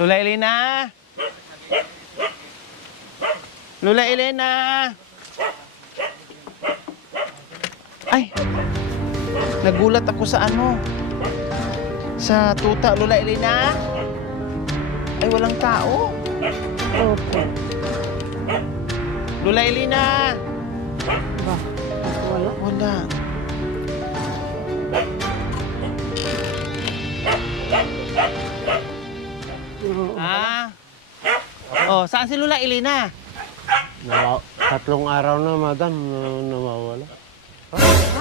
Lola Elena! Lola Elena! Ay! Nagulat ako sa ano? Sa tuta, Lola Elena? Ay, walang tao. Opo. Lola Elena! Ba? Wala. Wala. Oo. Ah? Oh, saan si Lola Elena? Tatlong araw na, madam, nawawala.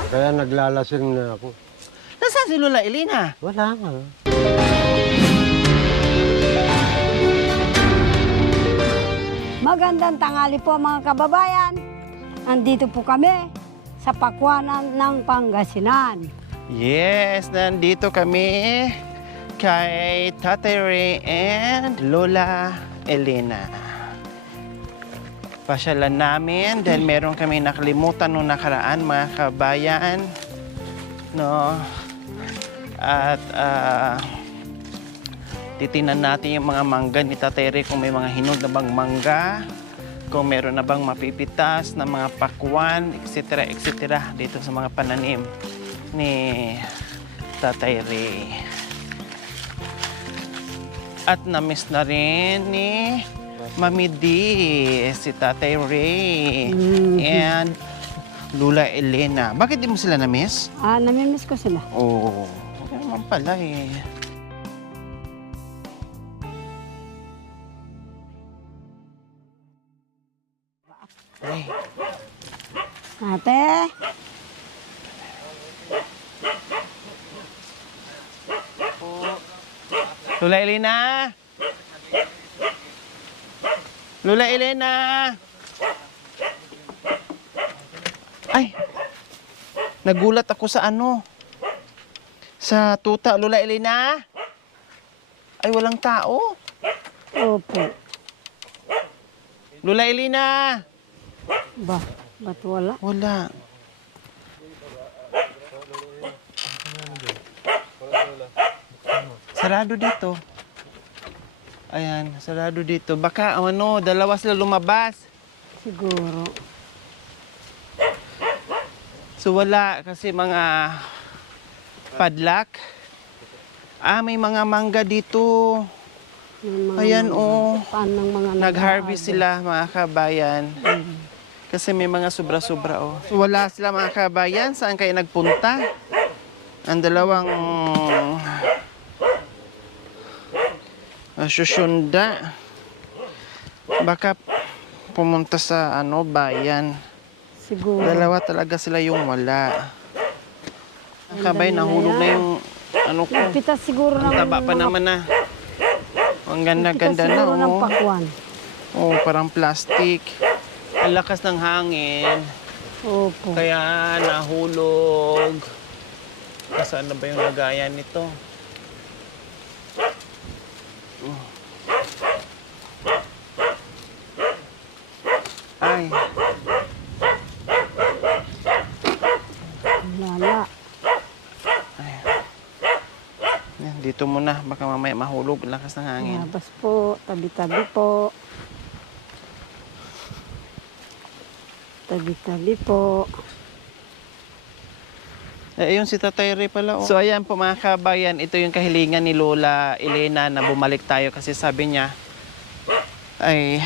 Kaya naglalasing na ako. Nasaan si Lola Elena? Wala nga. Magandang tanghali po mga kababayan. Nandito po kami sa Pakuanan ng Pangasinan. Yes, nandito kami kay Tatay Ray and Lola Elena. Pasyalan namin dahil meron kami nakalimutan nung nakaraan, mga kabayan. No? At titinan natin yung mga mangga ni Tatay Ray kung may mga hinog na bang mangga, kung meron na bang mapipitas na mga pakwan, etc. etc. dito sa mga pananim ni Tatay Ray. At na-miss na rin ni Mami D, si Tatay Ray, and Lola Elena. Bakit di mo sila na-miss? Namimiss ko sila. Oo, kaya naman pala eh. Ay, Ate, Lola Elena! Lola Elena! Ay! Nagulat ako sa ano? Sa tuta, Lola Elena? Ay, walang tao. opo. Lola Elena! Ba? Ba't wala? Wala. Sarado dito. Ayan, sarado dito. Baka ano, dalawa sila lumabas. Siguro. So wala kasi mga padlock. May mga mangga dito. May Ayan oh. Paan ng mga Nag-harvest sila mga kabayan. Kasi may mga sobra-sobra oh. So, wala sila mga kabayan. Saan kayo nagpunta? Ang dalawang susyunda. Baka pumunta sa ano bayan. Siguro. Dalawa talaga sila yung wala. Ang kabay, nahulog na yung ano ko. Nagpitas siguro Ang ng taba pa naman na. Ang ganda-ganda na. siguro ng Oh. pakwan. Oh, parang plastic. Ang lakas ng hangin. Opo. Kaya nahulog. Saan na ba yung lagayan nito? Ay, Lala. yan, dito muna. Baka mamaya mahulog. Ang lakas ng hangin. Labas po. Tabi-tabi po. Tabi-tabi po. Ayun si Tatay Ray pala. Oh. So ayan po mga kabayan, ito yung kahilingan ni Lola Elena na bumalik tayo kasi sabi niya ay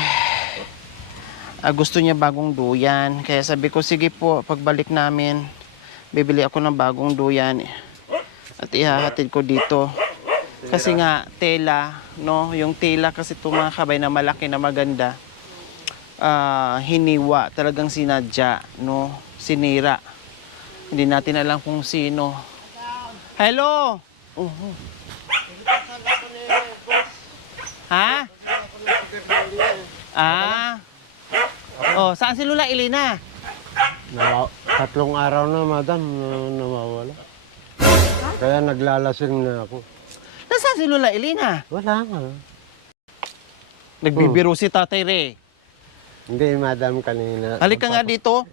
gusto niya bagong duyan. Kaya sabi ko sige po, pagbalik namin bibili ako ng bagong duyan at ihahatid ko dito. Kasi nga tela, no? Yung tela kasi ito mga kabay na malaki na maganda. Hiniwa, talagang sinadya, no? Sinira. Hindi natin alam kung sino. Hello? Ha? Oh, saan si Lola Elena? Tatlong araw na, madam, nawawala. Kaya naglalasing na ako. Nasaan si Lola Elena? Wala nga. Nagbibiro si Tatay Ray. Hindi, madam, kanina. Halika nga dito.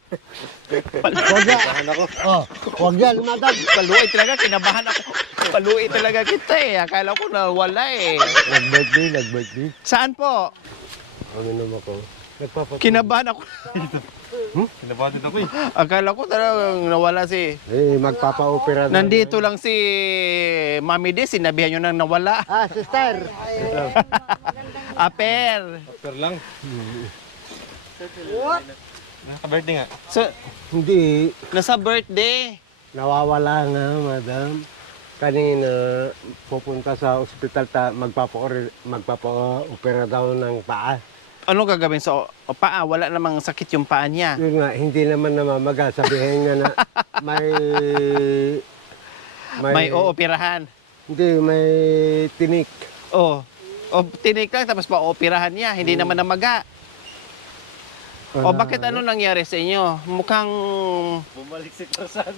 Huwag yan. Oh, huwag yan, madam. Paluay talaga, kinabahan ako. Paluay talaga kita eh. Akala ko nawala eh. Nag-birthday. Saan po? Uminom ako. Kinabahan ako. Kinabahan din ako eh. Akala ko talagang nawala si... Magpapa-opera. Nandito lang si Mami D, sinabihan nyo nang nawala. Ah, sister. Aper. After lang. Naka-birthday nga. So, Hindi. nasa birthday. Nawawala nga, madam. Kanina, pupunta sa ospital, magpapa-opera daw ng paa. Ano gagawin sa paa? Wala namang sakit yung paa niya. Yun nga, hindi naman namamaga. Sabihin nga na may... May ooperahan. Hindi, may tinik. O tinik lang tapos pa-operahan niya. Hindi naman namaga. O bakit ano nangyari sa inyo? Mukhang Bumalik si Tarzan.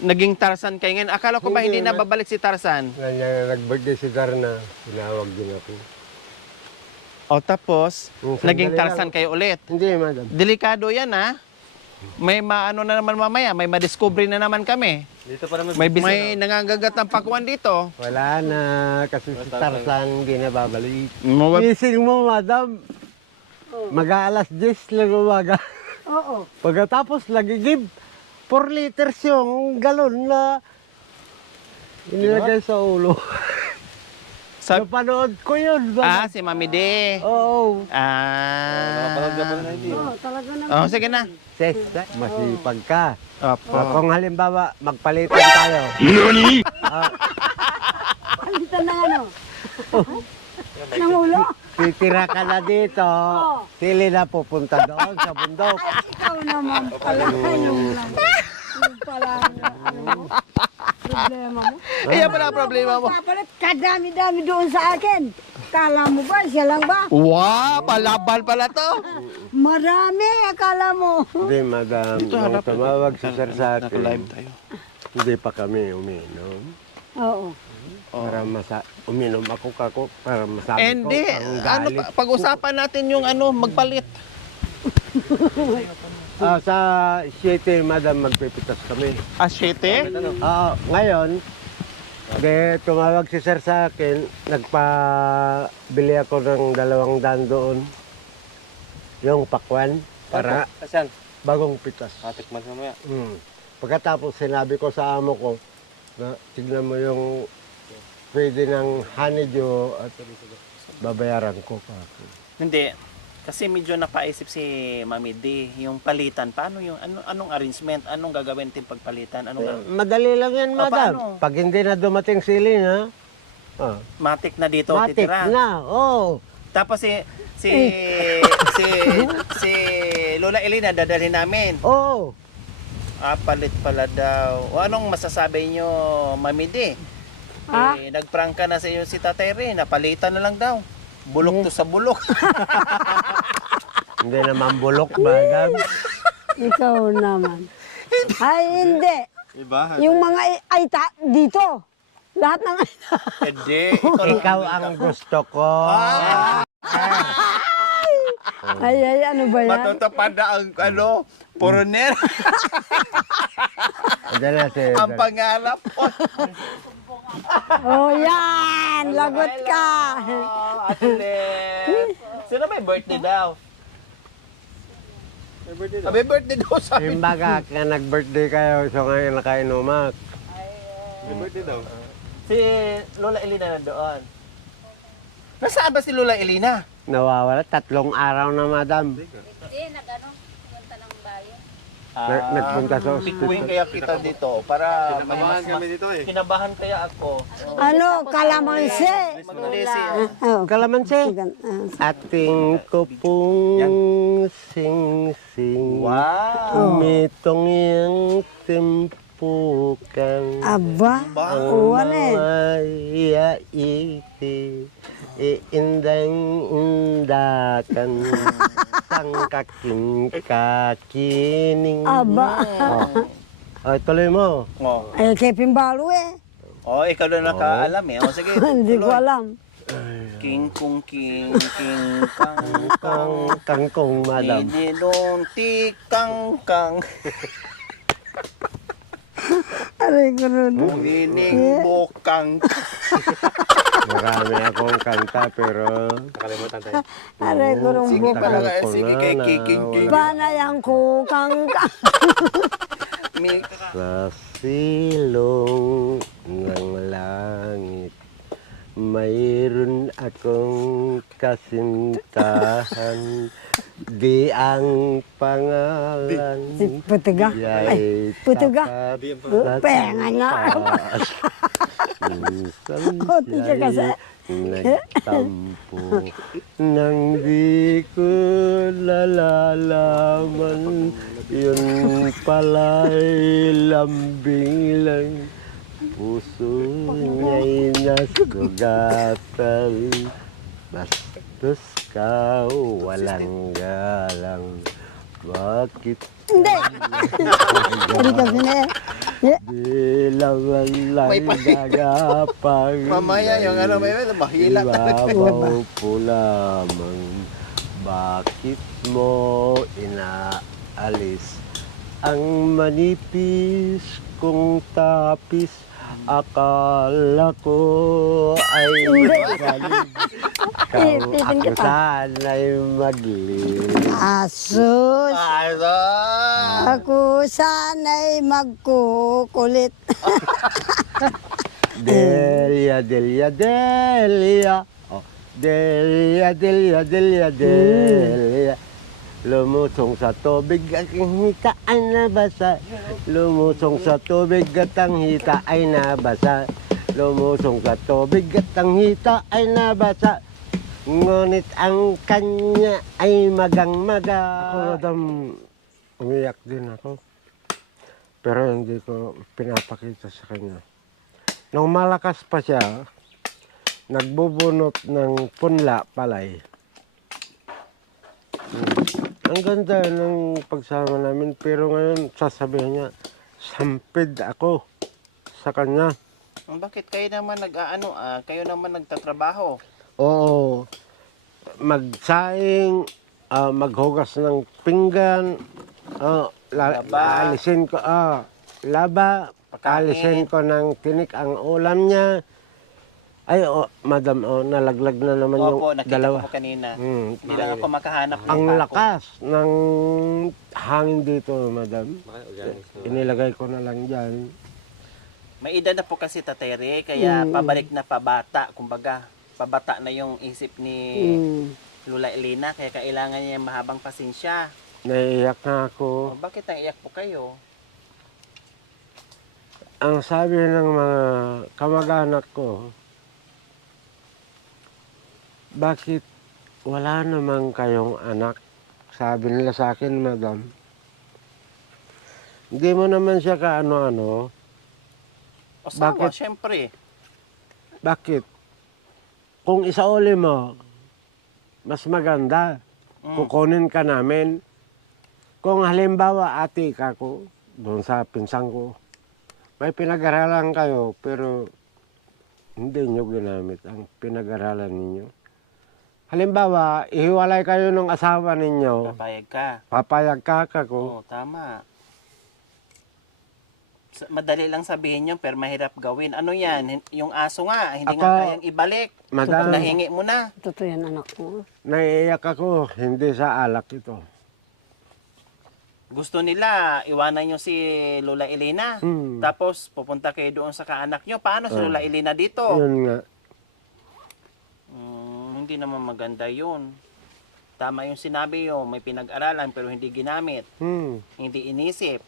naging Tarzan kayo ngayon. Akala ko ba hindi Hindi, na babalik si Tarzan? Nag-birthday si Darna, tinawag din ako. O tapos, Sandali naging lang. Tarzan kayo ulit. Hindi, madam. Delikado yan ha. May maano na naman mamaya, may madiscover na naman kami. Dito pa naman. May nangangagat ng pakwan dito. Wala na, kasi si Tarzan hindi na babalik. Mawag- Ising mo, madam. Mag-aalas 10 lang umaga. Oo. Pagkatapos, nagigib 4 liters yung galon na inilagay sa ulo. Napanood ko yun. Si Mami D. Oo. Nakapanood ka pa na hindi. Oo, talaga naman. Sige na. Ses, masipag ka. Opo. Kung halimbawa, magpalitan tayo. Palitan ng ano? Ng ulo? Titira ka na dito. Sili na pupunta doon sa bundok. Ikaw naman pala. Yung pala. Ano mo? Problema mo. Iyan pala ang problema mo. Papalit, kadami-dami doon sa akin. Kala mo ba, siya lang ba? Wow, palaban pala to. Marami, akala mo. Hindi, madam. Nung tumawag si sir sa akin, Naka-live tayo. hindi pa kami uminom. Oo. Para uminom ako kako para masabi Hindi, ko ang ano galit. pag-usapan natin yung magpalit. Sa 7, madam, magpipitas kami. Asyete? Ngayon, tumawag si sir sa akin, nagpabili ako ng 200 doon. Yung pakwan, para Asan? bagong pitas. Tikman sa mamaya. Pagkatapos sinabi ko sa amo ko, na tignan mo yung pwede ng honeydew at babayaran ko. Hindi. Kasi medyo napaisip si Mami D, yung palitan. Paano yung, anong arrangement? Anong gagawin din pagpalitan? Madali lang yan, madam. paano? Pag hindi na dumating sili na, Matik na dito matik titira. na. Oh. Tapos si Lola Elena dadalhin namin. Oh. Palit pala daw. O anong masasabi nyo, Mami D? Nagprank ka na sa iyo si Tatay Ray, napalitan na lang daw. Bulok to sa bulok. Hindi naman bulok, madam. Ikaw naman. Ay, hindi. Iba? Yung mga dito. Lahat ng Hindi. Ikaw ang gusto ko. ay, ano ba yan? Matutupad na ang poroner. Diyan na si... Ang pangarap ko. Oh, yan! Lagot ka! Sino may birthday daw? May birthday daw sa amin. Imbaga, kaya nag-birthday kayo, so ngayon nakainumak. May birthday daw. Si Lola Elena na doon. Nasaan ba si Lola Elena? Nawawala, 3 araw na, madam. Nagpunta sa Pikuin kaya kita dito para may Kinabahan mas kami dito eh. kinabahan kaya ako. Ano? Kalamansi! Magnesi. Oh. Kalamansi. Ating ko pong sing-sing. Wow. Umitong yung timpukan. Aba, Ang uwan eh. mamaya iti. Iindang-indakan. Sang kaking-kakining. Aba. Ay, tuloy mo. Oh. Ay, kay Pimbalo eh. Oh, ikaw na nakaalam eh. Oh, sige. Hindi ko tuloy. alam. King kong king kang kang Kangkong, madam. Ninong tikang kang Aray ko nun. Nining bokang. Marami akong kanta, pero... Nakalimutan tayo. Aray ko nun. Sige pala tagal kaya, ko sige na kay na kiking king. Banayang kukang kang. Sa silong ng langit, mayroon akong kasintahan, di ang pangalan Putuga. ya'y Putuga. tapat Penga nga. taas. Minsan Oh, teacher kasi. siya'y nagtampo nang di ko nalalaman, yun pala'y lambing lang. Puso niya'y nasugatan, bastos ka walang galang. Bakit Hindi. Hindi kasi na di laman lang May nagapang Mamaya yung ano, may mahila talaga. ibabaw po lamang. Bakit mo inaalis ang manipis kong tapis? Akala ko ay magaling. Titin Ako kita. sana'y maglinis. Asus. Asa! Ako sana'y magkukulit. Delia, Delia, Delia. Oh, Delia, Delia, Delia, Delia. Lumusong sa tubig at ang hita ay nabasa. Lumusong sa tubig at ang hita ay nabasa. Lumusong sa tubig at ang hita ay nabasa. Ngunit ang kanya ay magang-maga. Ako, madam, umiyak din ako. Pero hindi ko pinapakita sa kanya. Nung malakas pa siya, nagbubunot ng punla palay. Ang ganda ng pagsama namin, pero ngayon sasabihin niya, sampid ako sa kanya. Bakit kayo naman nag-aano, kayo naman nagtatrabaho? Oo, magsaing, maghugas ng pinggan, Laba. alisin ko, laba, Pagkain. alisin ko ng tinik ang ulam niya. Ay, madam, nalaglag na naman Opo, yung nakita dalawa. ko po kanina. Hmm, Hindi lang ako makahanap ng ang pako. lakas ng hangin dito, madam. Organic. Inilagay ko na lang dyan. May edad na po kasi Tatay Ray, kaya pabalik na pabata, kumbaga. Pabata na yung isip ni Lola Elena, kaya kailangan niya mahabang pasensya. Naiiyak na ako. Bakit naiyak po kayo? Ang sabi ng mga kamag-anak ko, bakit wala naman kayong anak? Sabi nila sa akin, madam. Hindi mo naman siya kaano-ano. Asawa, Bakit? syempre. Bakit? Kung isauli mo, mas maganda. Kukunin ka namin. Kung halimbawa, ate ka ko, doon sa pinsang ko, may pinag-aralan kayo, pero hindi nyo ginamit ang pinag-aralan ninyo. Halimbawa, ihiwalay kayo ng asawa ninyo, Papayag ka. papayag ka ko. Oo, tama. Madali lang sabihin yun, pero mahirap gawin. Ano yan? Yung aso nga, hindi nga Ako, kayang ibalik. Madam, Nahingi mo na. Totoo yan, anak ko. naiiyak ako, hindi sa alak ito. Gusto nila, iwanan nyo si Lola Elena. Tapos, pupunta kayo doon sa kaanak nyo. Paano si Lola Elena dito? Yun nga. Hindi naman maganda yun. Tama yung sinabi yun, may pinag-aralan pero hindi ginamit. Hindi inisip.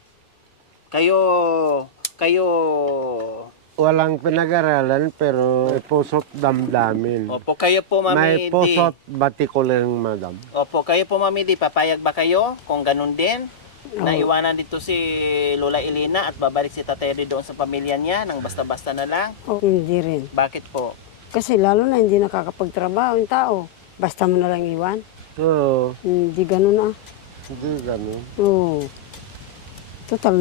Kayo, Walang pinag-aralan, pero may puso't damdamin. opo, kayo po, May Mami Di. puso't batikuling, madam. Opo, kayo po, Mami Di, papayag ba kayo kung ganun din? Na iwanan dito si Lola Elena at babalik si Tatay Ray doon sa pamilya niya nang basta-basta na lang? Hindi rin. Bakit po? Kasi lalo na hindi nakakapagtrabaho yung tao. Basta mo na lang iwan. Oo, Hindi ganun hindi ganun. Oo. Total,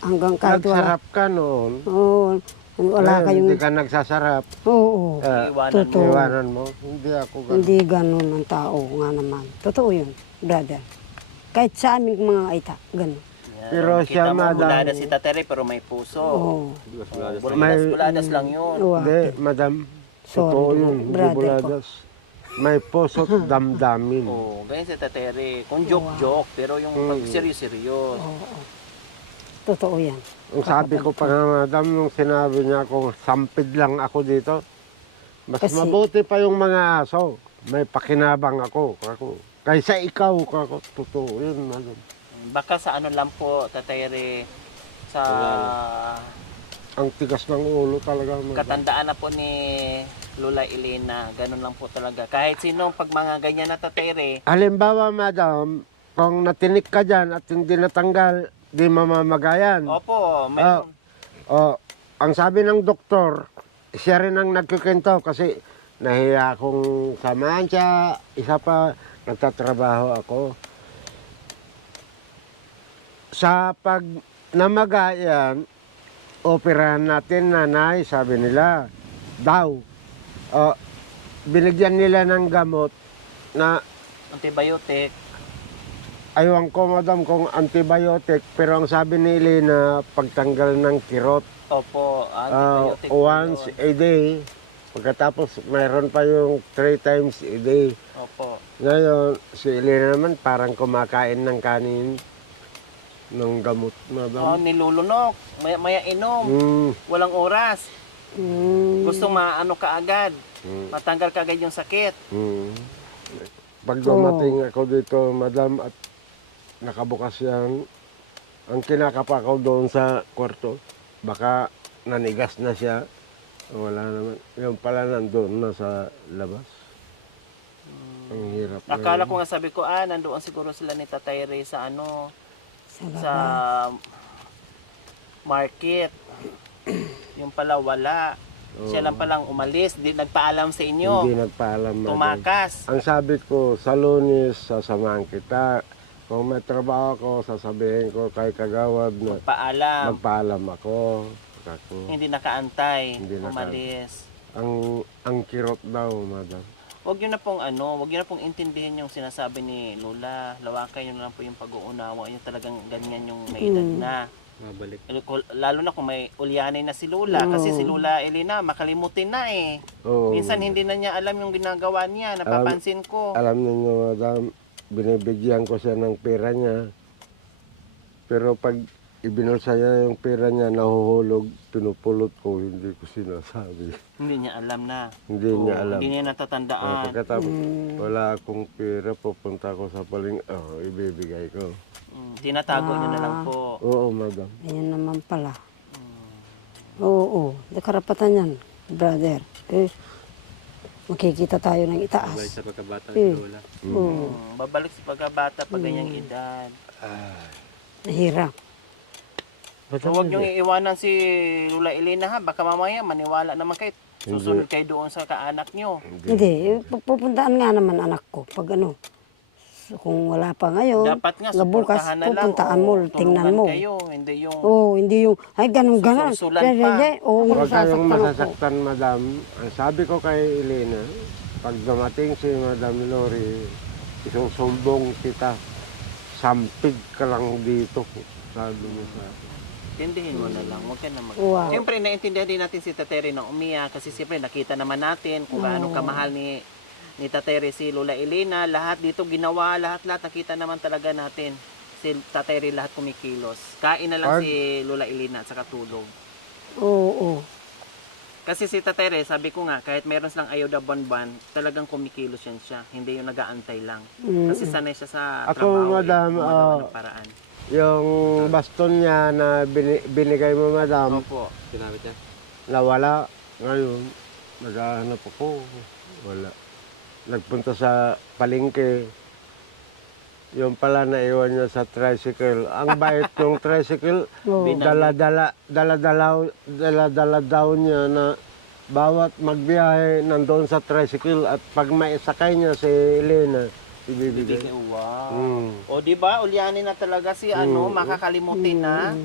hanggang kahit wala. Nagsarap ka noon. Oo. Wala Ngayon, kayong... Hindi ka nagsasarap. Oo, Iiwanan mo. totoo. Iwanan mo. Hindi ako ganun. Hindi ganun ang tao nga naman. Totoo yun, brother. Kahit sa aming mga ita, ganun. Yan. Pero siya, Kita mo, madam- bulada si Tatere pero may puso. Oo. Buladas lang yun. Oo. Hindi, madam. Sorry, Totoo yun. Hindi brother ko. buladas. May puso't damdamin. Oo, ganyan si Tatere. Kung joke-joke, pero yung pag serious-serious. Oo. Totoo yan. Ang sabi ko pa nga, madam, nung sinabi niya kung sampid lang ako dito, mas Kasi- mabuti pa yung mga aso. May pakinabang ako. Kaysa ikaw, kako. Totoo yun, madam. Baka sa ano lang po, Tatere, sa Ang tigas ng ulo talaga, madam. katandaan na po ni Lola Elena, ganun lang po talaga. Kahit sino, pag mga ganyan na Tatere, Halimbawa, madam, kung natinik ka dyan at hindi natanggal, di mamamagayan. opo, meron. Oh, ang sabi ng doktor, siya rin ang nagkikwento kasi nahiya akong samahan siya. Isa pa, nagtatrabaho ako. Sa pag namagayan, operahan natin nanay, sabi nila, daw. Oh, binigyan nila ng gamot na Antibiotic. aywan ko madam kung antibiotic, pero ang sabi ni Elena, pagtanggal ng kirot. Opo, antibiotic po Once yun. a day. Pagkatapos mayroon pa yung 3 times a day. Opo. Ngayon, si Elena naman parang kumakain ng kanin ng gamot, Oh, madam. nilulunok. Maya inom. Mm, Walang oras. Mm. Gusto maano ka agad. mm, Matanggal ka agad yung sakit. mm. Pag dumating ako dito, madam, at nakabukas yan, ang kinakapa ko doon sa kwarto, baka nanigas na siya. Wala naman. Yung pala nandun na sa labas. Ang hirap. Akala ngayon. ko nga sabi ko, nandoon siguro sila ni Tatay Ray sa ano, Sa sa market. Yung pala wala. Siya lang palang umalis, di nagpaalam sa inyo. Hindi nagpaalam. madam. Tumakas. Ang sabi ko, sa Lunes, sasamahan kita. Kung may trabaho ko, sasabihin ko kay Kagawad na Paalam. magpaalam ako. Hindi nakaantay. Hindi Umalis. Ang kirot daw, madam. Huwag niyo na pong huwag niyo na pong intindihin yung sinasabi ni Lola. Lawakan niyo na lang po yung pag-uunawa niyo, talagang ganyan yung may edad na. Mabalik. Lalo na kung may ulyanin na si Lola. Kasi si Lola Elena, makalimutin na eh. Oo. Minsan hindi na niya alam yung ginagawa niya. Napapansin ko. Alam niyo, madam, binibigyan ko siya ng pera niya. Pero pag ibinulsa niya yung pera niya, nahuhulog, pinupulot ko, hindi ko sinasabi. Hindi niya alam na. Hindi niya alam. Hindi niya natatandaan. Pagkatapos, wala akong pera, pupunta ko sa paling, ibibigay ko. Tinatago niyo na lang po. Oo, madam. Ayan naman pala. Oo, karapatan yan, brother. Makikita tayo ng itaas. Balik sa pagkabata Eh. ni Lola. Oo, Babalik sa pagkabata pag ganyang edad. nahirap. So, huwag niyong iiwanan si Lola Elena ha. Baka mamaya maniwala naman kayo. Susunod kayo doon sa kaanak niyo. Hindi, pupuntaan nga naman anak ko pag ano. So, kung wala pa ngayon, Dapat nga, bukas suportahan na lang. pupuntaan mo, Oo, tingnan tulungan mo. kayo. Hindi yung... Hindi yung, ay ganun ganon. Susulsulan pa. Oo, Huwag kayong masasaktan ako. masasaktan, madam. Ang sabi ko kay Elena, pag dumating si Madam Lori, isusumbong kita. Sampig ka lang dito. Sabi mo sa akin. Tindihin mo na lang, huwag ka na mag... Wow. Siyempre, naintindihan din natin si Tateri na umiyak kasi siyempre nakita naman natin kung gaano kamahal ni Tateri si Lola Elena. Lahat dito ginawa, lahat nakita naman talaga natin. Si Tateri lahat kumikilos. Kain na lang si Lola Elena at saka tulog. Oo. Kasi si Tateri, sabi ko nga, kahit meron silang ayaw na buwan-buwan, talagang kumikilos yan siya. Hindi yung nag-aantay lang. Kasi sanay siya sa Ako, trabaho. madam, gumagawa ng paraan. Yung baston niya na binigay mo, madam, Opo. Ginamit niya? nawala. Ngayon, naghahanap ako. Wala. Nagpunta sa palengke. Yung pala naiwan niya sa tricycle. Ang bait yung tricycle, Oo. dala-dala daw niya na bawat magbiyahe nandoon sa tricycle at pag maisakay niya si Elena, ibibigay. Wow. Mm. O di ba ulyanin na talaga si makakalimutin na.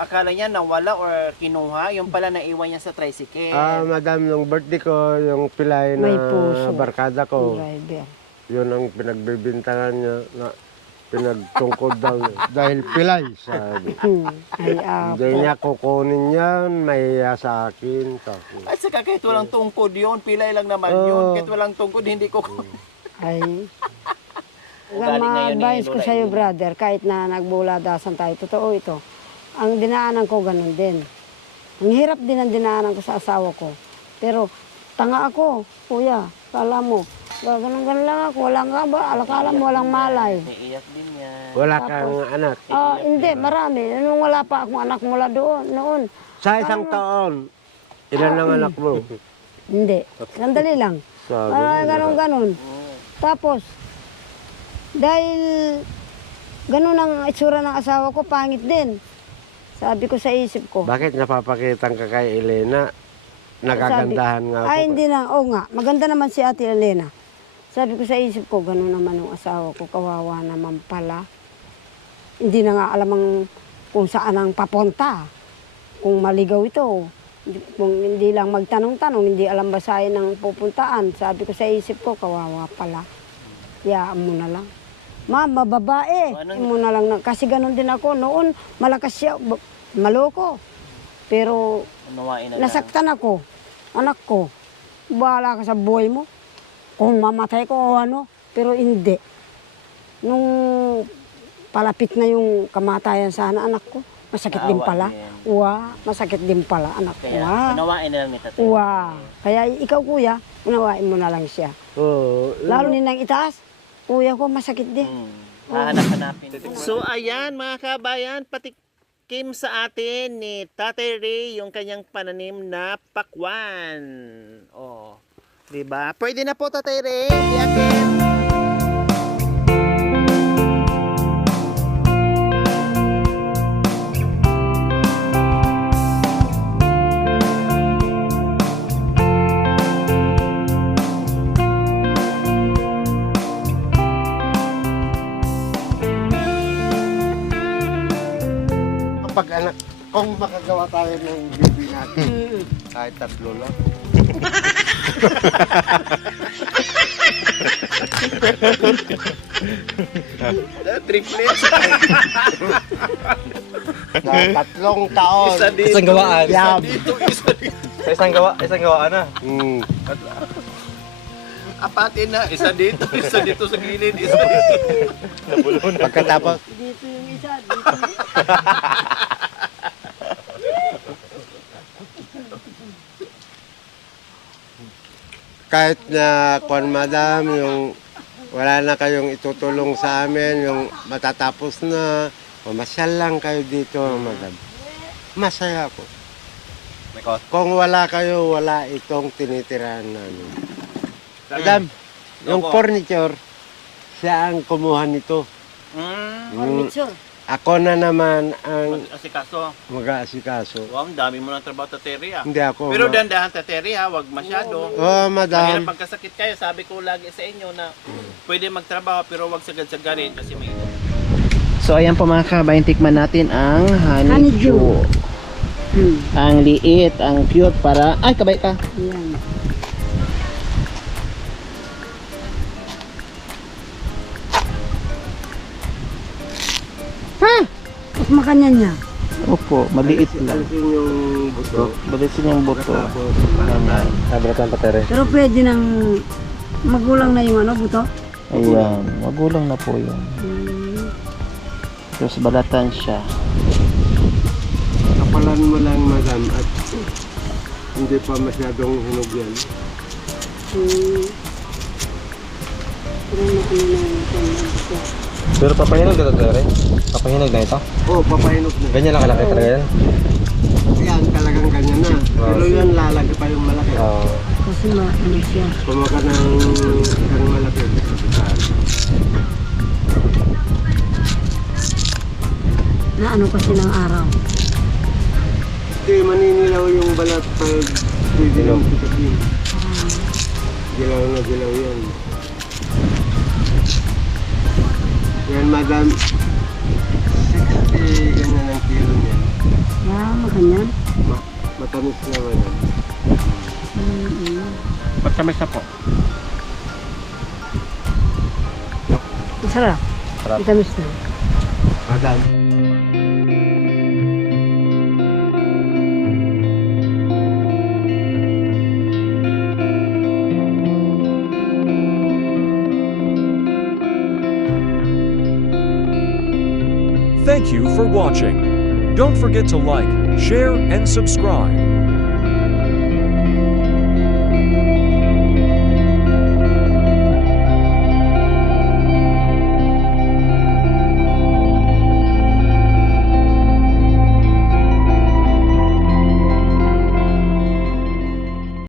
Akala niya nawala or kinuha, yung pala naiwan niya sa tricycle. Madam, nung birthday ko, yung pilay May na puso. barkada Yung ko, driver. yun ang pinagbibintangan niya na pinagtungkod daw niya. Dahil pilay, sabi. Ay, Hindi niya kukunin yan, mahiya sa akin. Sabi. At saka kahit walang tungkod yun, pilay lang naman Oo. yun. Kahit walang tungkod, hindi ko Ay. Ugali ngayon ni Ma-advise ko Lola sa'yo, Elena. brother, kahit na nagbuladasan tayo, totoo ito. Ang dinaanan ko, ganun din. Ang hirap din ang dinaanan ko sa asawa ko. Pero, tanga ako, kuya, kala mo, ganun-ganun lang ako, walang ba, alakala mo, walang malay. Iiyak din yan. Wala kang anak. Hindi, marami. Nung wala pa akong anak mula noon. Sa isang taon, ilan ang anak mo? Hindi, sandali lang. Sabi. Ganun-ganun. Tapos, dahil ganun ang itsura ng asawa ko, pangit din. Sabi ko sa isip ko. Bakit napapakitang ka kay Elena? Nagagandahan nga ako. Ay, hindi na. Oo nga, maganda naman si Ate Elena. Sabi ko sa isip ko, ganun naman ang asawa ko, kawawa naman pala. Hindi na nga alam kung saan ang papunta. Kung maligaw ito. Kung hindi lang magtanong-tanong, hindi alam basahin ang pupuntaan. Sabi ko sa isip ko, kawawa pala. Yaan mo na lang. Mama, babae. Mo na lang. Kasi ganun din ako. Noon, malakas siya. Maloko. Pero Unawain na lang. nasaktan ako. Anak ko. Bahala ka sa buhay mo. Kung mamatay ko o ano. Pero hindi. Nung palapit na yung kamatayan sana anak ko, masakit din Naawa pala. din. Masakit din pala anak ko. Kaya unawain na lang ni tatay. Kaya ikaw kuya, unawain mo na lang siya. Oo. Lalo ninang itaas, kuya ko masakit din. Hahanap-hanapin. So ayan mga kabayan, patikim sa atin ni Tatay Ray yung kanyang pananim na pakwan. Oh, 'di ba? Pwede na po Tatay Ray, iyakin. Kapag anak, kung makagawa tayo ng bibi natin, kahit tatlo lang. Triplets. Sa tatlong taon. Isang gawaan. Yab. Isang gawaan na. Apatin na, isa dito sa gilid, isa dito. Pagkatapos, Dito yung isa, kahit na kuan madam, yung wala na kayong itutulong sa amin, yung matatapos na, mamasyal lang kayo dito, madam. Masaya ako. Kung wala kayo, wala itong tinitirahan namin. Madam, yung furniture, siya ang kumuha nito. furniture. Ako na naman ang Asikaso. mag-aasikaso. Wow, ang dami mo ng trabaho Tatay Ray, ah. Hindi ako. Pero dandahan Tatay Ray, ha, wag masyado. Oh, Mahirap madam. pagkasakit kayo, sabi ko lagi sa inyo na pwede magtrabaho pero wag sagad-sagarin kasi may So ayan po mga kabayan, tikman natin ang Honeydew. Ang liit, ang cute para... Ay, kabay ka. Yan. Mas makanya niya. Opo, maliit lang. Alisin yung buto. Balisin yung buto. Nabalatan pa tere. Pero pwede nang magulang na yung ano, buto. Ayan, magulang na po yun. Tapos balatan siya. Kapalan mo lang madam at hindi pa masyadong hinog yan. Pero papahinog ito tere. Papahinog na ito. Oh, papahinog na. Ganyan lang kalaki talaga yan. Yan, talagang ganyan na. Pero yan, lalaki pa yung malaki. Oo. Kasi ano siya. Kumaka ng isang malaki. Na ano kasi ng araw. Hindi, maninilaw yung balat pag didilaw kitakin. Dilaw na dilaw yan. Yan, madam. ganyan ang kilo niya. Ganyan. Matamis naman yan. Matamis na po. Masarap. Sarap. Vitamis na. Madami. Thank you for watching. Don't forget to like, share, and subscribe.